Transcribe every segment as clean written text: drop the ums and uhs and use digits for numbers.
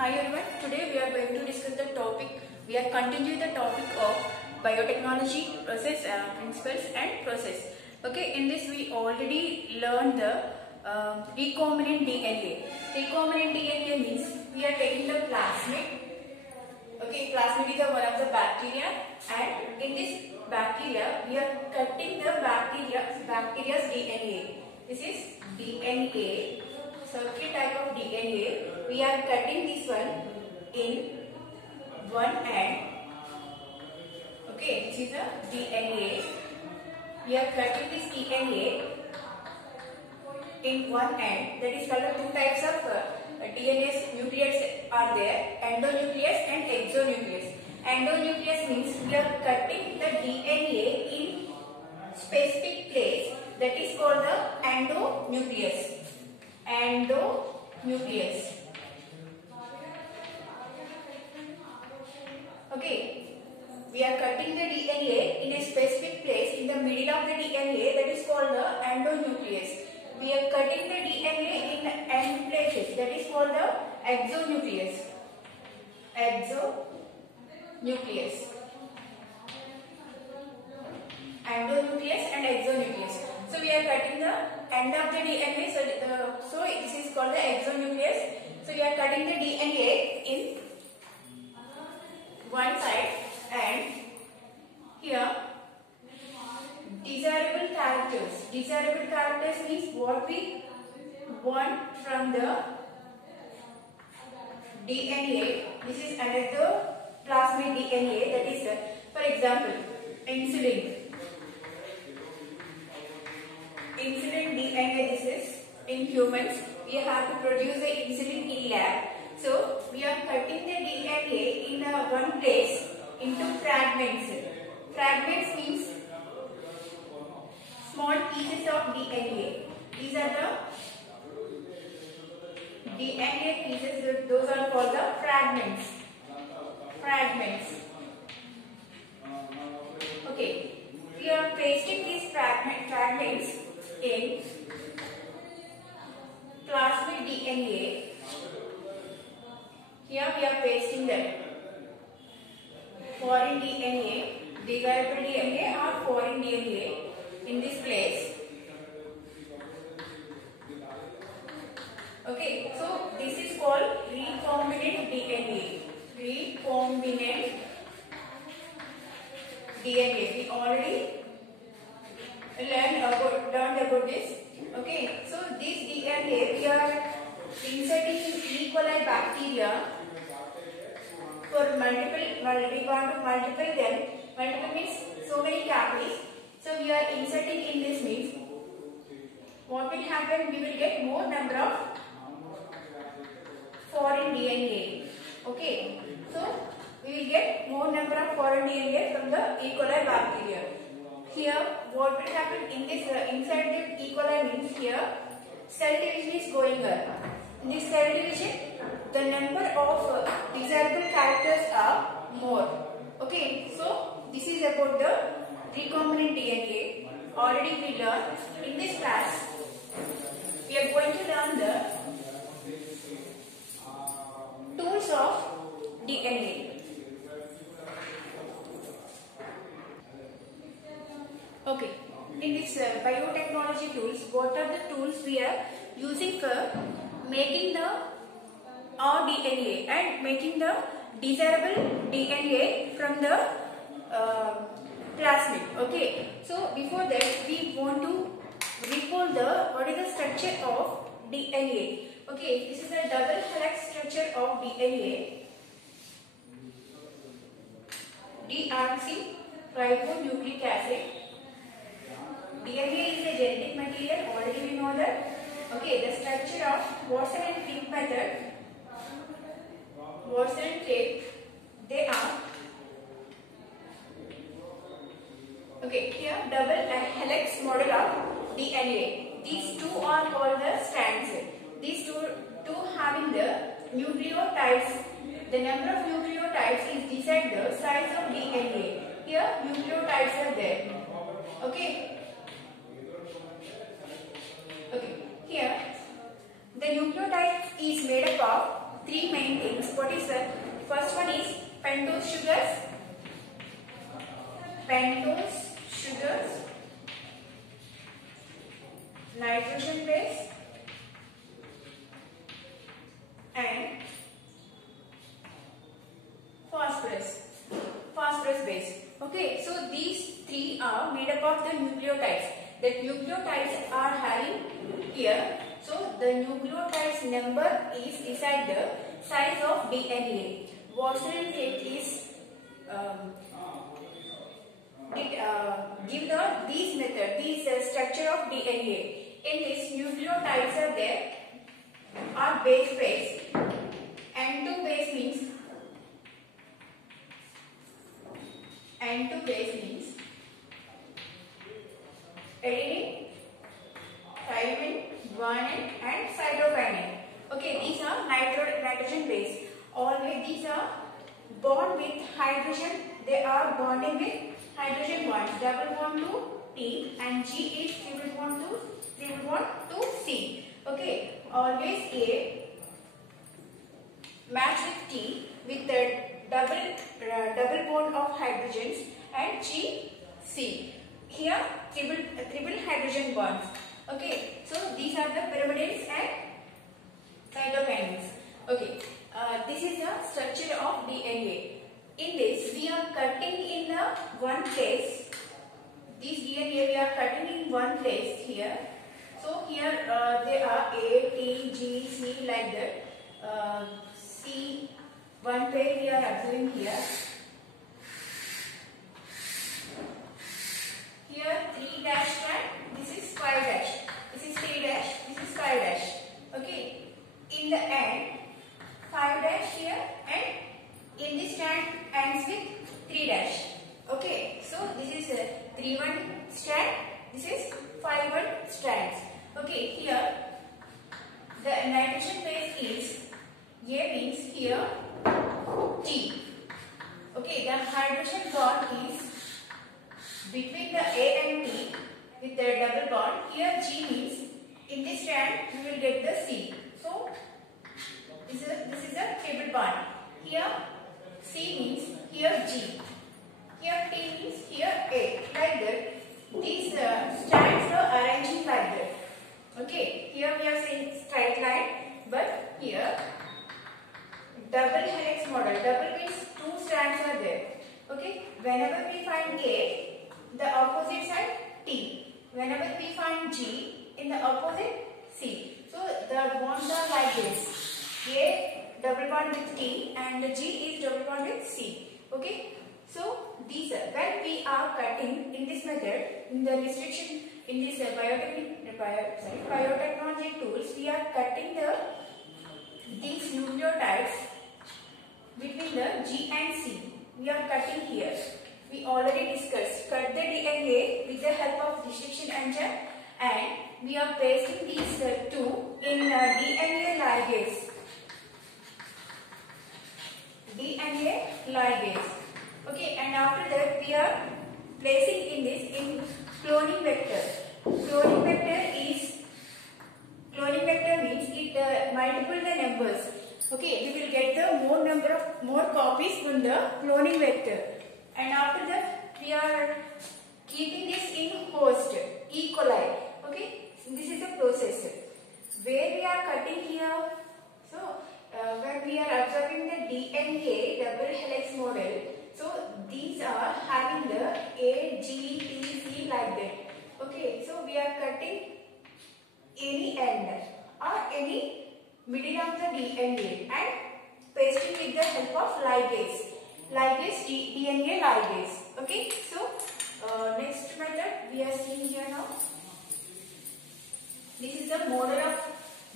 Hi everyone, today we are going to discuss the topic, we are continuing the topic of biotechnology, process principles and process. Okay, in this we already learned the recombinant DNA. Recombinant DNA means we are taking the plasmid. Okay, plasmid is one of the bacteria, and in this bacteria we are cutting the bacteria's DNA. This is DNA, circular type of DNA. We are cutting this one in one end. Okay, this is the DNA. We are cutting this DNA in one end. That is called the two types of DNA nucleates are there: endonuclease and exonuclease. Endonuclease means we are cutting the DNA in specific place. That is called the endonuclease. Endonuclease. Okay, we are cutting the DNA in a specific place in the middle of the DNA. That is called the endonuclease. We are cutting the DNA in end places. That is called the exonuclease. Exonuclease. Endonuclease and exonuclease. So we are cutting the end of the DNA. So this is called the exonuclease. So we are cutting the DNA in one side, and here desirable characters. Desirable characters means what we want from the DNA. This is another plasmid DNA. That is, for example, insulin. Insulin DNA. This is in humans. We have to produce the insulin in lab. So we are cutting the DNA in one place into fragments. Fragments means small pieces of DNA. These are the DNA pieces. Those are called the fragments. Fragments. Okay. We are pasting these fragments in plasmid DNA. Here we are pasting them. Foreign DNA, desirable DNA or foreign DNA in this place. Okay, so this is called recombinant DNA. Recombinant DNA. We already learned about this. Okay, so this DNA we are inserting in E. coli bacteria. For multiple, we want to multiply them. Multiple means so many cavities. So we are inserting in this means what will happen? We will get more number of foreign DNA. Okay. So we will get more number of foreign DNA from the E. coli bacteria. Here what will happen in this inside the E. coli means here cell division is going on. In this cell division, the number of desirable characters are more. Okay, so this is about the recombinant DNA. Already we learned. In this class, we are going to learn the tools of DNA. Okay, in this biotechnology tools, what are the tools we are using for making the rDNA and making the desirable DNA from the plasmid. Okay, so before that we want to recall what is the structure of DNA. Okay, this is the double helix structure of DNA. Deoxyribonucleic acid. DNA is a genetic material. Already we know that. Okay, the structure of Watson and Crick method. Watson and Crick, they are okay. Here double helix model of DNA. These two are called the strands. These two having the nucleotides. The number of nucleotides is decide the size of DNA. Here nucleotides are there. Okay. Okay. Here the nucleotide is made up of three main things. What is the first one is pentose sugars, nitrogen base and phosphorus base. Okay, so these three are made up of the nucleotides. The nucleotides are having here. So the nucleotides number is beside the size of DNA. Watson and Crick is give these method, these structure of DNA. In this, nucleotides are there, are base pairs. N2 base means adenine, thymine, guanine and cytokinin. Okay, these are nitrogen base. Always these are bond with hydrogen. They are bonding with hydrogen bonds. Double bond to T and G is triple bond to C. Okay, always A match with T with the double bond of hydrogens and G C. Here triple hydrogen bonds. Okay, so these are the pyrimidines and cytokinins. Okay, this is the structure of DNA. In this, we are cutting in the one place. This DNA we are cutting in one place here. So here there are A, T, G, C like that. C one pair we are observing here. Here 3 dash and this is 5 dash. This is 3 dash. This is 5 dash. Okay. In the end, 5 dash here and in this strand ends with 3 dash. Okay. So this is a 3-1 strand. This is 5-1 strands. Okay. Here the nitrogen base is A means here T. Okay. The hydrogen bond is between the A and T with the double bond. Here G means in this strand we will get the C. So this is a triple bond. Here C means here G. Here T means here A. Like that. These strands are arranging like that. Okay. Here we are saying straight line, but here double helix model. Double means two strands are there. Okay. Whenever we find A, the opposite side T. Whenever we find G, in the opposite C. So the bonds are like this. A double bond with T and G is double bond with C. Okay. So these are, when we are cutting in this method, in the restriction, in this biotechnology tools, we are cutting these nucleotides between the G and C. We are cutting here. We already discussed, cut the DNA with the help of dissection engine and we are pasting these two in DNA ligase. Okay, and after that we are placing in this in cloning vector. Cloning vector means it multiple the numbers. Okay, we will get the more copies from the cloning vector. And after that, we are keeping this in host, E. coli. Okay, so this is a process where we are cutting here. So, when we are observing the DNA double helix model, so these are having the A, G, T, C like that. Okay, so we are cutting any end or any middle of the DNA and pasting with the help of ligase. DNA ligase. Okay, so next method we are seeing here now. This is the model of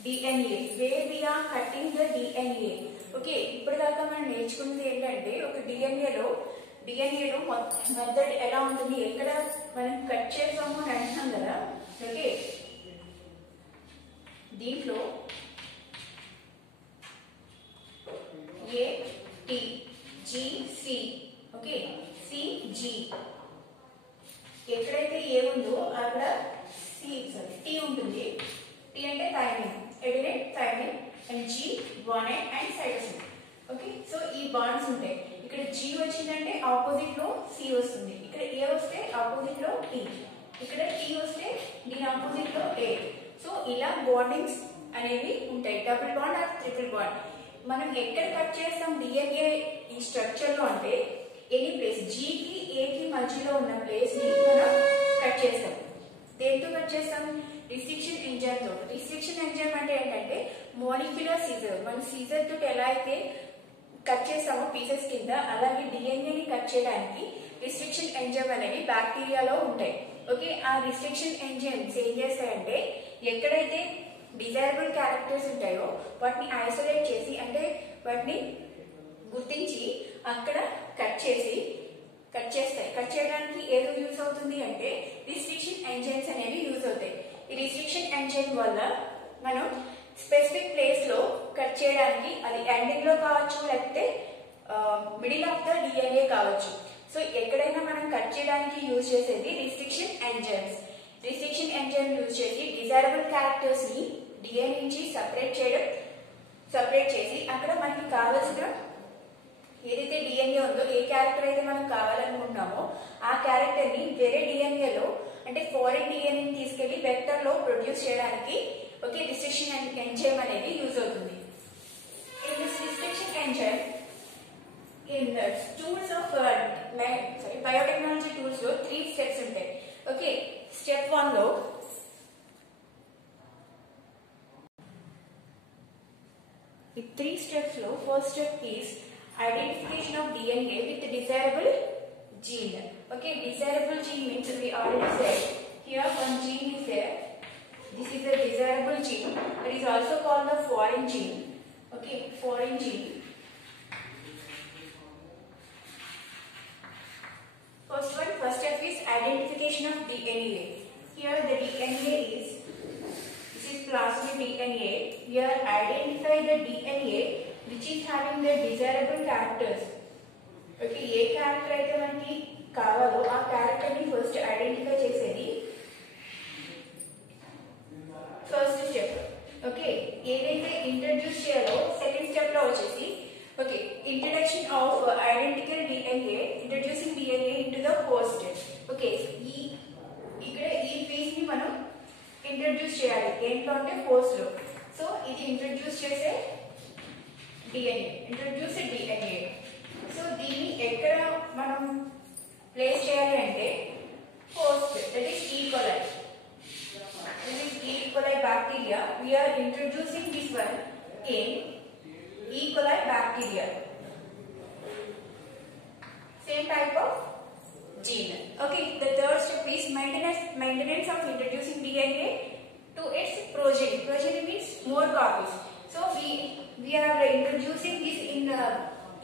DNA where we are cutting the DNA. Okay, ఇప్పటిదాకా మనం నేర్చుకున్నది ఏంటంటే ఒక DNA లో మెథడ్ ఎలా ఉంటుంది, ఎక్కడ మనం కట్ చేసాము అని అంటున్నాం కదా. ఓకే, దీంట్లో A, T, G, C. Okay, C, G. ఎక్కడైతే ఏ ఉందో అక్కడ T ఉంటుంది. T అంటే thymine, adenine, thymine. And G guanine and cytosine. Okay, so ఈ బాండ్స్ ఉంటాయి. ఇక్కడ G వచ్చిందంటే ఆపోజిట్ లో C వస్తుంది, ఇక్కడ A వస్తే ఆపోజిట్ లో T, ఇక్కడ T వస్తే దీని ఆపోజిట్ లో A. సో ఇలా బాండింగ్స్ అనేవి ఉంటాయి, double bond or triple bond. మనం ఎక్కడ కట్ చేస్తాం DNA ఈ స్ట్రక్చర్ లో అంటే ఎనీ ప్లేస్ G కి A కి మధ్యలో ఉన్న ప్లేస్ ని మనం కట్ చేస్తాం. దేంతో కట్ చేస్తాం? రిస్ట్రిక్షన్ ఎంజైమ్ తో. రిస్ట్రిక్షన్ ఎంజైమ్ అంటే ఏంటంటే మాలిక్యులర్ సీజర్. మన సీజర్ తోటి ఎలా అయితే కట్ చేస్తామో పీసెస్ కింద, అలాగే డిఎన్ఏని కట్ చేయడానికి రిస్ట్రిక్షన్ ఎంజైమ్ అనేవి బ్యాక్టీరియాలో ఉంటాయి. ఓకే, ఆ రిస్ట్రిక్షన్ ఎంజైమ్స్ ఏం చేస్తాయంటే ఎక్కడైతే డిజైరబుల్ క్యారెక్టర్స్ ఉంటాయో వాటిని ఐసోలేట్ చేసి, అంటే వాటిని గుర్తించి అక్కడ కట్ చేస్తాయి. కట్ చేయడానికి ఏదో యూజ్ అవుతుంది అంటే రిస్ట్రిక్షన్ ఎంజైమ్స్ అనేవి యూజ్ అవుతాయి. ఈ రిస్ట్రిక్షన్ ఎంజైమ్ వల్ల మనం స్పెసిఫిక్ ప్లేస్ లో కట్ చేయడానికి, అది ఎండింగ్ లో కావచ్చు లేకపోతే మిడిల్ ఆఫ్ ద డిఎన్ఏ కావచ్చు. సో ఎక్కడైనా మనం కట్ చేయడానికి యూజ్ చేసేది restriction enzymes. Restriction enzyme use చేసి డిజైరబుల్ క్యారెక్టర్స్ ని డిఎన్ఏ నుంచి సపరేట్ చేసి అక్కడ మనకి కావాల్సిన ఏదైతే డిఎన్ఏ ఉందో, ఏ క్యారెక్టర్ అయితే మనం కావాలనుకుంటున్నామో ఆ క్యారెక్టర్ ని వేరే డిఎన్ఏలో అంటే ఫారిన్ డిఎన్ఏ తీసుకెళ్లి వెక్టర్ లో ప్రొడ్యూస్ చేయడానికి ఓకే రిస్ట్రిక్షన్ ఎంజైమ్ అనేది యూజ్ అవుతుంది. In this restriction enzyme in tools of biotechnology tools లో 3 స్టెప్స్ ఉంటాయి. ఓకే, స్టెప్ 1 లో ఈ 3 స్టెప్స్ లో first step is identification of DNA with desirable gene. Okay, desirable gene means we already said here one gene is there. This is a desirable gene. It is also called the foreign gene. Okay, foreign gene. First step is identification of DNA. Here the DNA is, this is plasmid DNA. We are identify the DNA which is having the desirable characters. Okay, ఏ క్యారెక్టర్ అయితే మనకి కావాలో ఆ క్యారెక్టర్ ని first identify చేసేది first step. Okay, ఏదైతే ఇంట్రడ్యూస్ చేయాలో second step లో వచ్చేసి okay introduction of identical DNA, introducing DNA into the host. Okay, ఇక్కడ ఈ పీస్ ని మనం ఇంట్రడ్యూస్ చేయాలి దేంట్లో అంటే హోస్ట్ లో. సో ఇది ఇంట్రడ్యూస్ చేసే ఇంట్రడ్యూస్ డిఎన్ఏ. సో దీన్ని ఎక్కడ మనం ప్లేస్ చేయాలి అంటే host, that is E. coli. This is E. coli bacteria. We are introducing this one in E. coli bacteria. Same type of gene. Okay, the third step is maintenance of introducing DNA to its progeny. Progeny means more copies. So we are introducing this in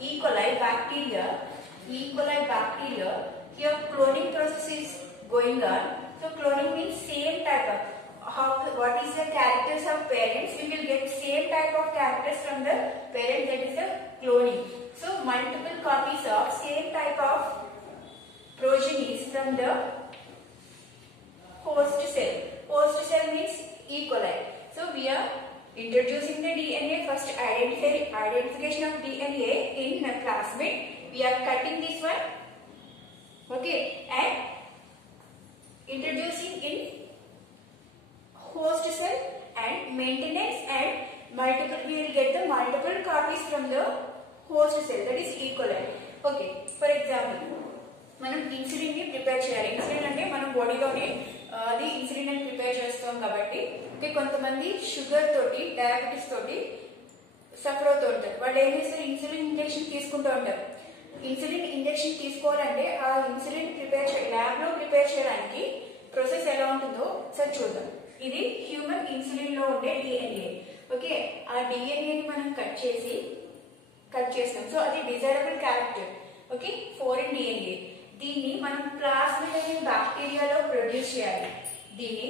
E. coli bacteria. Here cloning process is going on. So cloning means same type of what is the characters of parents, we will get same type of characters from the parent, that is the cloning. So multiple copies of same type of progenies from the host cell. Host cell means E. coli. So we are introducing the DNA, first identification of DNA in a plasmid. We are cutting this one, okay, and introducing in host cell and maintenance and multiple. We will get the multiple copies from the host cell, that is E. coli. Okay, for example, మనం ఇన్సులిన్ ని ప్రిపేర్ చేయాలి. ఇన్సులిన్ అంటే మనం బాడీలోనే అది ఇన్సులిన్ అని ప్రిపేర్ చేస్తాం కాబట్టి కొంతమంది షుగర్ తోటి డయాబెటీస్ తోటి సఫర్ అవుతూ ఉంటారు. వాళ్ళు ఏం చేస్తారు, ఇన్సులిన్ ఇంజెక్షన్ తీసుకుంటూ ఉంటారు. ఇన్సులిన్ ఇంజెక్షన్ తీసుకోవాలంటే ఆ ఇన్సులిన్ ల్యాబ్ లో ప్రిపేర్ చేయడానికి ప్రాసెస్ ఎలా ఉంటుందో ఒకసారి చూద్దాం. ఇది హ్యూమన్ ఇన్సులిన్ లో ఉండే డిఎన్ఏ. ఓకే, ఆ డిఎన్ఏని మనం కట్ చేస్తాం. సో అది desirable character. Okay, foreign DNA. దీన్ని మనం ప్లాస్మిడ్ అనే బ్యాక్టీరియాలో ప్రొడ్యూస్ చేయాలి. దీన్ని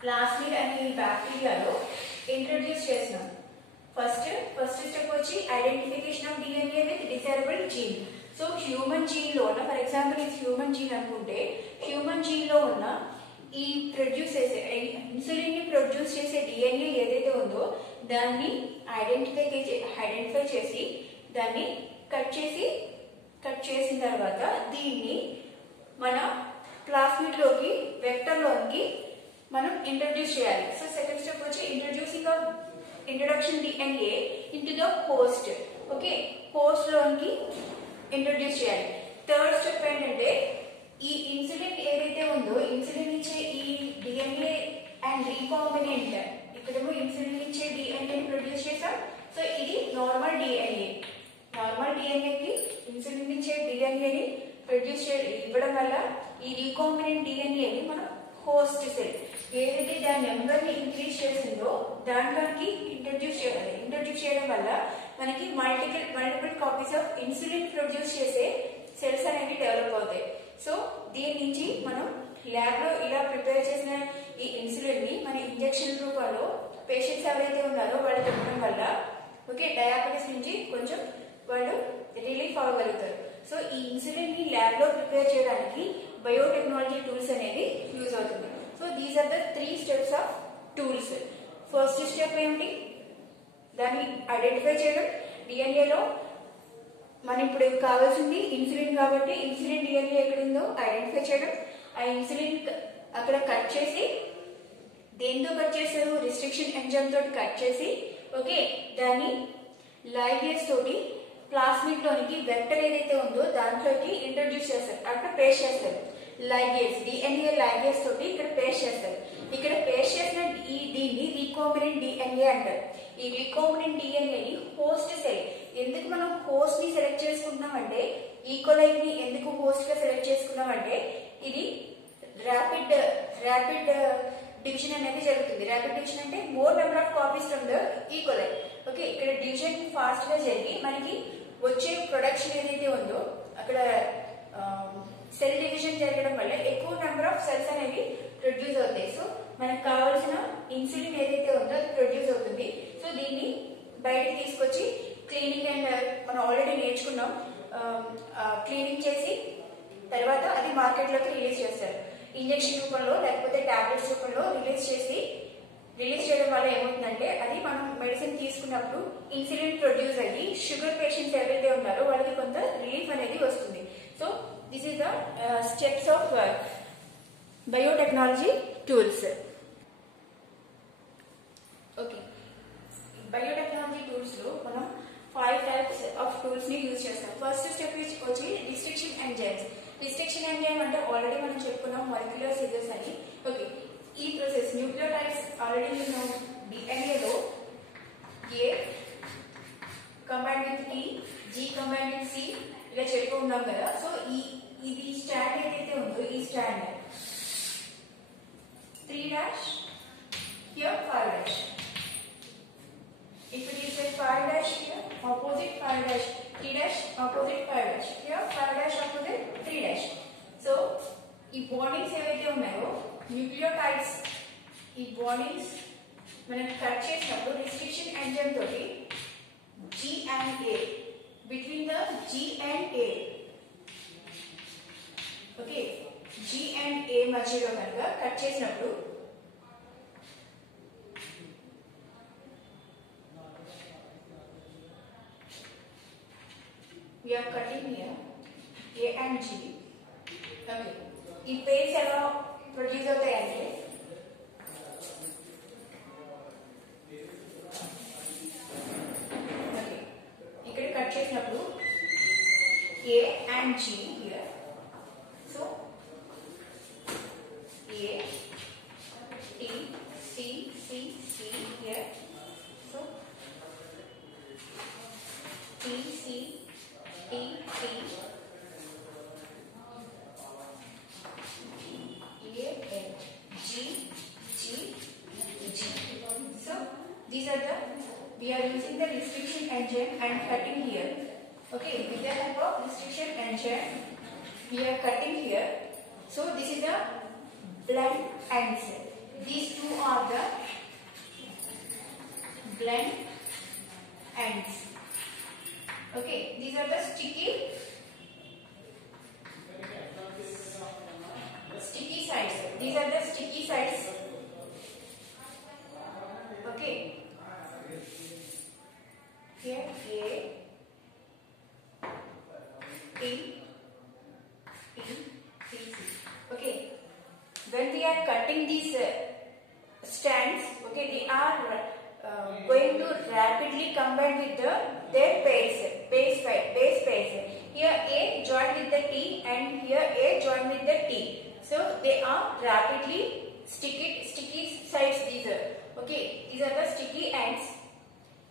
ప్లాస్మిడ్ అనే బ్యాక్టీరియాలో ఇంట్రడ్యూస్ చేస్తున్నాం. ఫస్ట్ స్టెప్ వచ్చి identification of DNA with desirable gene. So human gene లో ఉన్న, ఫర్ ఎగ్జాంపుల్ ఇది హ్యూమన్ జీన్ అనుకుంటే, హ్యూమన్ జీన్ లో ఉన్న ఈ ప్రొడ్యూస్ చేసే ఇన్సులిన్ ని ప్రొడ్యూస్ చేసే డిఎన్ఏ ఏదైతే ఉందో దాన్ని ఐడెంటిఫై చేసి దాన్ని కట్ చేసిన తర్వాత దీన్ని మన ప్లాస్మిడ్ లోకి వెక్టర్ లోకి మనం ఇంట్రడ్యూస్ చేయాలి. సో సెకండ్ స్టెప్ వచ్చి introduction DNA into the host. Okay, host లోకి ఇంట్రడ్యూస్ చేయాలి. థర్డ్ స్టెప్ ఏంటంటే ఈ ఇన్సులిన్ ఏదైతే ఉందో ఇన్సులిన్ ఇచ్చే ఈ DNA అండ్ రీకాంబినెంట్, ఇక్కడేమో ఇన్సులిన్ ఇచ్చే DNA ప్రొడ్యూస్ చేసాం. సో ఇది నార్మల్ DNA. నార్మల్ DNAకి ఇన్సులిన్ ఇచ్చే DNAని ప్రొడ్యూస్ ఇవ్వడం వల్ల ఈ రీకాంబినెంట్ DNAని మనం హోస్ట్ సెల్ ఏదైతే దాని నెంబర్ని ఇంక్రీజ్ చేసిందో దాంట్లోకి ఇంట్రడ్యూస్ చేయడం వల్ల మనకి multiple copies of insulin produce చేసే సెల్స్ అనేవి డెవలప్ అవుతాయి. సో దీని నుంచి మనం ల్యాబ్ లో ఇలా ప్రిపేర్ చేసిన ఈ ఇన్సులిన్ ని మన ఇంజెక్షన్ రూపంలో పేషెంట్స్ ఎవరైతే ఉన్నారో వాళ్ళు తినడం వల్ల ఓకే డయాబెటీస్ నుంచి కొంచెం వాళ్ళు రిలీఫ్ అవ్వగలుగుతారు. సో ఈ ఇన్సులిన్ ని ల్యాబ్ లో ప్రిపేర్ చేయడానికి బయోటెక్నాలజీ టూల్స్ అనేది యూజ్ అవుతుంది. So these are the 3 steps of tools. First step ఏమిటి, దాన్ని ఐడెంటిఫై చేయడం. డిఎన్ఏలో మనం ఇప్పుడు కావాల్సింది ఇన్సులిన్ కాబట్టి ఇన్సులిన్ DNA ఎక్కడుందో ఐడెంటిఫై చేయడం. ఆ ఇన్సులిన్ అక్కడ కట్ చేసి దేంతో కట్ చేస్తారు, రిస్ట్రిక్షన్ ఎంజైమ్ తోటి కట్ చేసి ఓకే దాన్ని లైగేస్ తోటి ప్లాస్మిడ్ లోనికి వెక్టర్ ఏదైతే ఉందో దాంట్లోకి ఇంట్రడ్యూస్ చేస్తారు, అక్కడ పేస్ట్ చేస్తారు. లైగేస్ DNA లైగేస్ తోటి ఇక్కడ పేస్ట్ చేస్తారు. ఇక్కడ పేస్ట్ చేసిన దీన్ని రీకాంబినెంట్ DNA అంటారు. ఈ రీకాంబినెంట్ DNAని హోస్ట్ సెల్. ఎందుకు మనం హోస్ట్ ని సెలెక్ట్ చేసుకుంటున్నామంటే ఈకోలైని ఎందుకు హోస్ట్ గా సెలెక్ట్ చేసుకున్నామంటే ఇది ర్యాపిడ్ డివిజన్ అనేది జరుగుతుంది. ర్యాపిడ్ డివిజన్ అంటే more number of copies from the E. coli. Okay, ఇక్కడ డివిజన్ ఫాస్ట్ గా జరిగి మనకి వచ్చే ప్రొడక్షన్ ఏదైతే ఉందో అక్కడ సెల్ డివిజన్ జరగడం వల్ల ఎక్కువ నెంబర్ ఆఫ్ సెల్స్ అనేవి ప్రొడ్యూస్ అవుతాయి. సో మనకు కావాల్సిన ఇన్సులిన్ ఏదైతే ఉందో అది ప్రొడ్యూస్ అవుతుంది. సో దీన్ని బయటకు తీసుకొచ్చి క్లీనింగ్ అండ్ మనం ఆల్రెడీ నేర్చుకున్నాం, క్లీనింగ్ చేసి తర్వాత అది మార్కెట్ లోకి రిలీజ్ చేస్తారు. ఇంజెక్షన్ రూపంలో లేకపోతే టాబ్లెట్స్ రూపంలో రిలీజ్ చేయడం వల్ల ఏమవుతుందంటే అది మనం మెడిసిన్ తీసుకున్నప్పుడు ఇన్సులిన్ ప్రొడ్యూస్ అయ్యి షుగర్ పేషెంట్స్ ఎవరైతే ఉన్నారో వాళ్ళకి కొంత రిలీఫ్ అనేది వస్తుంది. So this is the steps of biotechnology tools. Okay, biotechnology tools లో మనం 5 టైప్స్ ఆఫ్ టూల్స్ ని యూజ్ చేస్తాం. ఫస్ట్ స్టెప్ వచ్చి రిస్ట్రిక్షన్ ఎంజైమ్స్. రిస్ట్రిక్షన్ ఎంజైమ్ అంటే ఆల్రెడీ మనం చెప్పుకున్నాం మాలిక్యులర్ సిగర్స్ అని. ఓకే, ఈ ప్రాసెస్ న్యూక్లియోటైడ్స్ ఆల్రెడీ నేను DNA లో A combine with E, G combine with C ఇలా చెప్పుకున్నాం కదా. సో ఇది స్టాండ్ ఏదైతే ఉందో ఈ స్టాండ్ 3' here 5'. If it is a 5' here, opposite 5', 3' opposite 5', here 5' opposite 3'. So ఈ బాండింగ్స్ ఏవైతే ఉన్నాయో న్యూక్లియోటైడ్స్ ఈ బాండింగ్స్ మనం కట్ చేసినప్పుడు రిస్ట్రిక్షన్ ఎంజైమ్ తోటి G and A, between the G and A, okay G and A మధ్యలో కనుక కట్ చేసినప్పుడు we are cutting here A and G. Okay, ఈ పేర్స్ ఎలా ప్రొడ్యూస్ అవుతాయంటే ఇక్కడ కట్ చేసినప్పుడు A and G here. So A, T, C, C, C here. So T, C, T, T, A, N, G, G, G. So these are we are using the restriction enzyme and cutting here. Okay, with the help of restriction enzyme, we are cutting here. So this is the blend ends. These two are the blend ends. Okay, these are the sticky sides. These are the sticky sides. Okay, in these strands, okay, they are going to rapidly combine with their base pairs. Here A joined with the T and here A joined with the T. So they are rapidly sticky sides. These are okay. These are the sticky ends.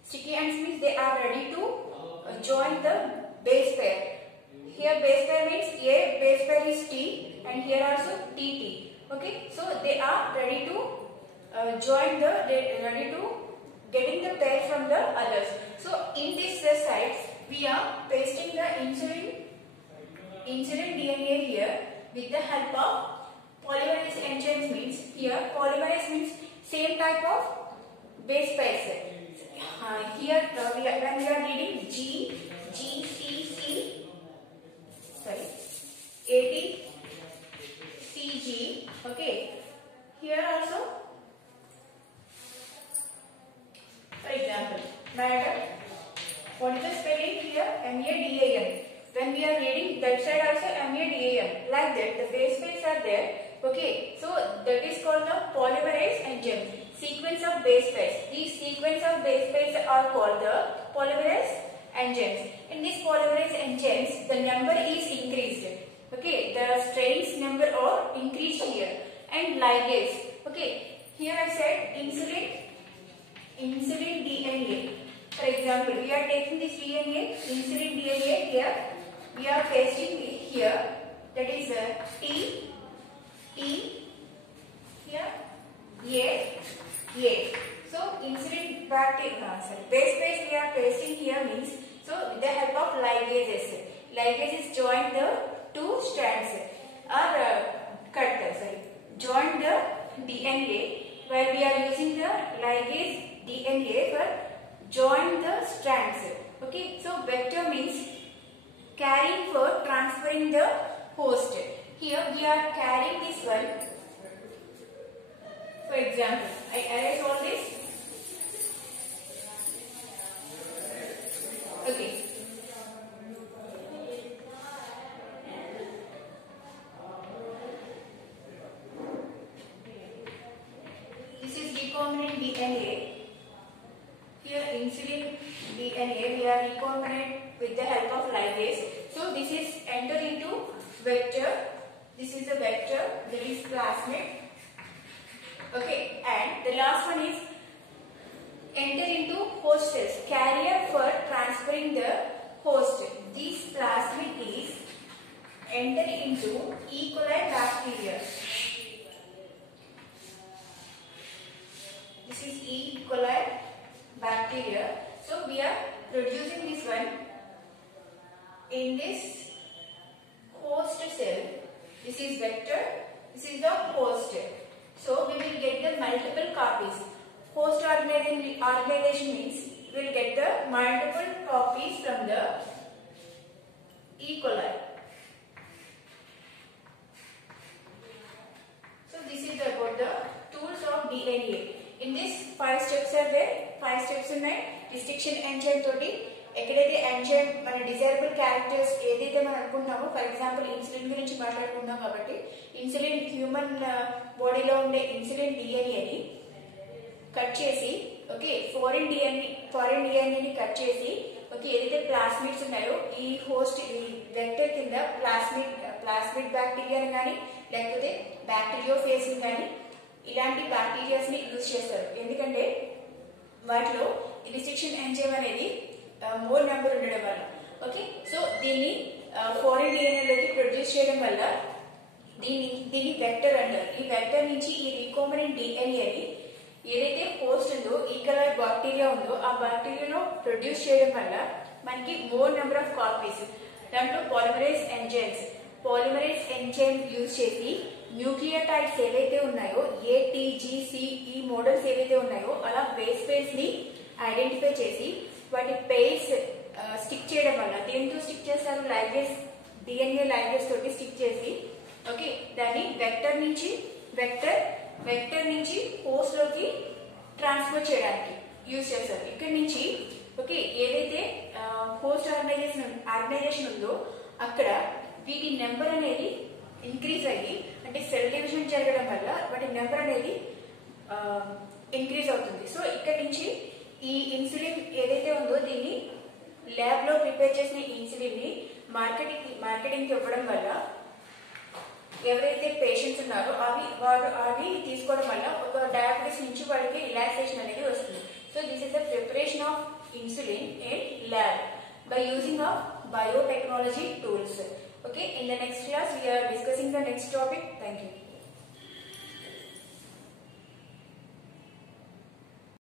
Sticky ends means they are ready to join the base pair. Here base pair means A base pair is T and here also TT. Okay, so they are ready to ready to getting the pair from the others. So in this sites we are pasting the insulin DNA here with the help of polymerase enzymes. Means here polymerase means same type of base pairs. Here when we are reading ATCG, okay. Here also, for example, madam, what is the spelling here? MADAM. When we are reading that side also MADAM. Like that, the base pairs are there. Okay, so that is called the polymerase enzyme. Sequence of base pairs. These sequence of base pairs are called the polymerase enzymes. In these polymerase enzymes, the number is increased. Okay, the strains number are increased here. And ligase. Okay, here I said insulin DNA. For example, we are taking this DNA, insulin DNA here. We are pasting it here. That is T here A. So insulin base pairs we are pasting here means, so with the help of ligases. Ligases join the two strands join the DNA, where we are using the ligase DNA for join the strands. Okay, so vector means carrying for transferring the host. Here we are carrying this one. For example, I erase all this. Okay. This is recombinant DNA. Here insulin DNA we are recombinant with the help of ligase. So this is enter into vector. This is the vector. There is plasmid. Okay, and the last one is enter into host cells, carrier for transferring the host. This plasmid is enter into E. coli bacteria. This is E. coli bacteria. So we are producing this one in this host cell. This is vector. This is the host. So we will get the multiple copies. Host organization means we will get the multiple copies from the E. coli. So this is about the tools of DNA. In this 5 steps are there. 5 steps ఉన్నాయి. Distinction enzyme తోటి ఎక్కడైతే ఎంజైమ్ మన desirable characters ఏదైతే మనం అనుకుంటున్నామో, for example insulin గురించి మాట్లాడుకుంటున్నాం కాబట్టి ఇన్సులిన్ హ్యూమన్ బాడీలో ఉండే ఇన్సులిన్ డిఎన్ఏని కట్ చేసి, ఓకే, ఫారిన్ డిఎన్ఏని కట్ చేసి, ఓకే, ఏదైతే ప్లాస్మిడ్స్ ఉన్నాయో ఈ హోస్ట్ ఈ వెక్టర్ కింద ప్లాస్మిడ్ బ్యాక్టీరియాని కానీ లేకపోతే బ్యాక్టీరియోఫేజ్ కానీ ఇలాంటి బ్యాక్టీరియాస్ ని యూజ్ చేస్తారు. ఎందుకంటే వాటిలో డిస్టింక్షన్ ఎంజైమ్ అనేది మోర్ నెంబర్ ఉండడం వల్ల. ఓకే, సో దీన్ని ఫారిన్ డిఎన్ఏలోకి ప్రొడ్యూస్ చేయడం వల్ల దీన్ని వెక్టర్ అంటారు. ఈ వెక్టర్ నుంచి ఈ రీకాంబినెంట్ డిఎన్ఏని ఏదైతే హోస్ట్ ఉందో ఈ కలర్ బ్యాక్టీరియా ఉందో ఆ బ్యాక్టీరియాలో ప్రొడ్యూస్ చేయడం వల్ల మనకి మోర్ నెంబర్ ఆఫ్ కాపీస్. దాంట్లో పాలిమరేజ్ ఎంజైమ్ యూజ్ చేసి న్యూక్లియోటైడ్స్ ఏవైతే ఉన్నాయో ATGC ఈ మోడల్స్ ఏవైతే ఉన్నాయో అలా బేస్ పేర్స్ ని ఐడెంటిఫై చేసి వాటి పేర్స్ స్టిక్ చేయడం వల్ల, దేంతో స్టిక్ చేస్తారు, లైగేస్ DNA లైగేస్ తోటి స్టిక్ చేసి, ఓకే, దాన్ని వెక్టర్ నుంచి హోస్ట్ లోకి ట్రాన్స్ఫర్ చేయడానికి యూజ్ చేస్తారు. ఇక్కడ నుంచి ఓకే ఏదైతే హోస్ట్ ఆర్గనైజేషన్ ఉందో అక్కడ వీటి నెంబర్ అనేది ఇంక్రీజ్ అయ్యి, అంటే సెల్ డివిజన్ జరగడం వల్ల వాటి మనకి నెంబర్ అనేది ఇంక్రీజ్ అవుతుంది. సో ఇక్కడ నుంచి ఈ ఇన్సులిన్ ఏదైతే ఉందో దీన్ని ల్యాబ్ లో ప్రిపేర్ చేసిన ఇన్సులిన్ ని మార్కెటింగ్ ఇవ్వడం వల్ల ఎవరైతే పేషెంట్స్ ఉన్నారో అవి తీసుకోవడం వల్ల ఒక డయాబెటీస్ నుంచి వాడికి రిలాక్సేషన్ అనేది వస్తుంది. So this is the preparation of insulin in lab by using of biotechnology tools. Okay, in the next class we are discussing the next topic. Thank you.